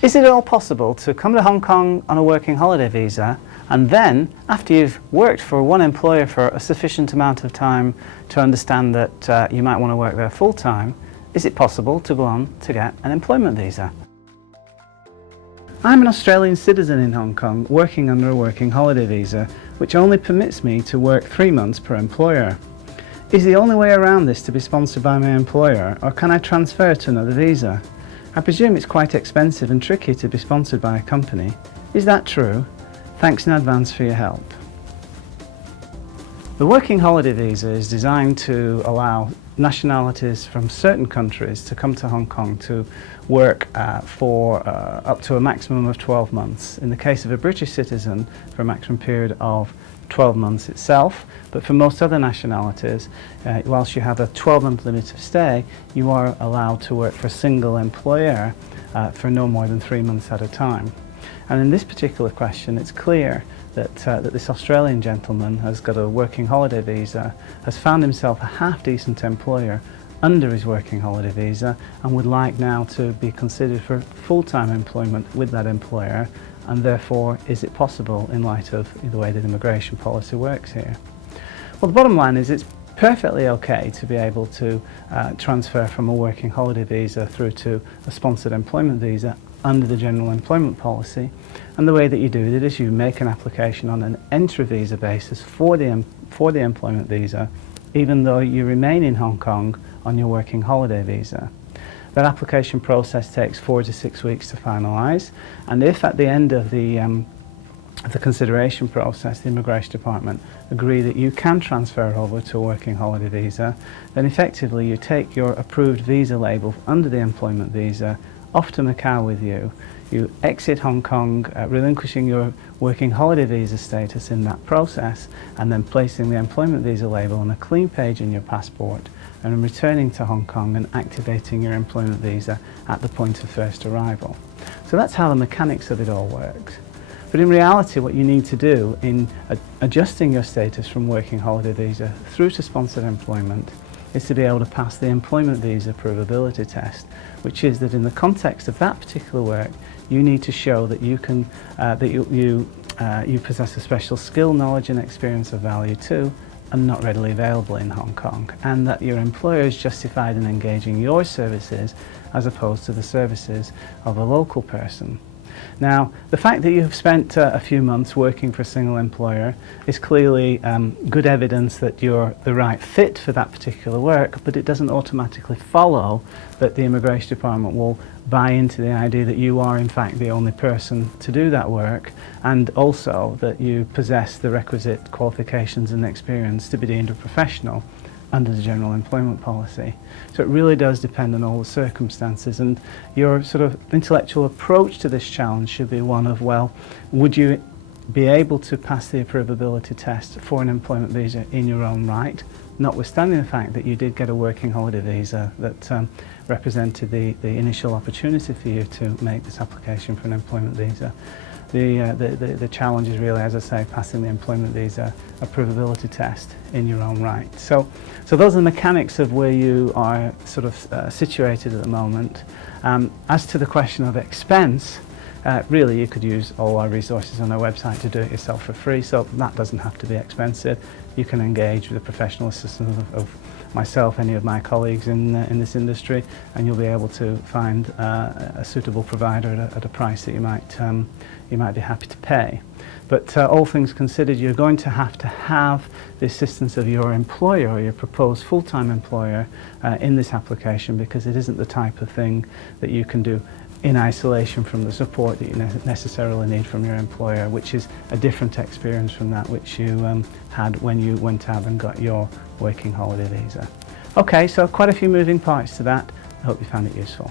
Is it at all possible to come to Hong Kong on a working holiday visa, and then, after you've worked for one employer for a sufficient amount of time to understand that you might want to work there full time, is it possible to go on to get an employment visa? I'm an Australian citizen in Hong Kong working under a working holiday visa, which only permits me to work 3 months per employer. Is the only way around this to be sponsored by my employer, or can I transfer to another visa? I presume it's quite expensive and tricky to be sponsored by a company. Is that true? Thanks in advance for your help. The working holiday visa is designed to allow nationalities from certain countries to come to Hong Kong to work for up to a maximum of 12 months. In the case of a British citizen, for a maximum period of 12 months itself, but for most other nationalities, whilst you have a 12-month limit of stay, you are allowed to work for a single employer for no more than 3 months at a time. And in this particular question, it's clear that this Australian gentleman has got a working holiday visa, has found himself a half-decent employer under his working holiday visa, and would like now to be considered for full-time employment with that employer. And therefore, is it possible in light of the way that immigration policy works here? Well, the bottom line is it's perfectly okay to be able to transfer from a working holiday visa through to a sponsored employment visa under the general employment policy. And the way that you do it is you make an application on an entry visa basis for the employment visa, even though you remain in Hong Kong on your working holiday visa. That application process takes 4 to 6 weeks to finalise, and if at the end of the consideration process the Immigration Department agree that you can transfer over to a working holiday visa, then effectively you take your approved visa label under the employment visa off to Macau with you. You exit Hong Kong, relinquishing your working holiday visa status in that process, and then placing the employment visa label on a clean page in your passport, and returning to Hong Kong and activating your employment visa at the point of first arrival. So that's how the mechanics of it all works. But in reality, what you need to do in adjusting your status from working holiday visa through to sponsored employment is to be able to pass the employment visa provability test, which is that in the context of that particular work, you need to show that you can you possess a special skill, knowledge and experience of value too, and not readily available in Hong Kong, and that your employer is justified in engaging your services as opposed to the services of a local person. Now, the fact that you've spent a few months working for a single employer is clearly good evidence that you're the right fit for that particular work, but it doesn't automatically follow that the Immigration Department will buy into the idea that you are in fact the only person to do that work, and also that you possess the requisite qualifications and experience to be deemed a professional under the general employment policy. So it really does depend on all the circumstances, and your sort of intellectual approach to this challenge should be one of, well, would you be able to pass the approvability test for an employment visa in your own right, notwithstanding the fact that you did get a working holiday visa that represented the initial opportunity for you to make this application for an employment visa. The challenge is really, as I say, passing the employment visa approvability test in your own right. So those are the mechanics of where you are sort of situated at the moment. As to the question of expense, really you could use all our resources on our website to do it yourself for free, so that doesn't have to be expensive. You can engage with the professional assistance of myself, any of my colleagues in this industry, and you'll be able to find a suitable provider at a price that you might be happy to pay. But all things considered, you're going to have the assistance of your employer or your proposed full-time employer in this application, because it isn't the type of thing that you can do in isolation from the support that you necessarily need from your employer, which is a different experience from that which you had when you went out and got your working holiday visa. Okay, so quite a few moving parts to that. I hope you found it useful.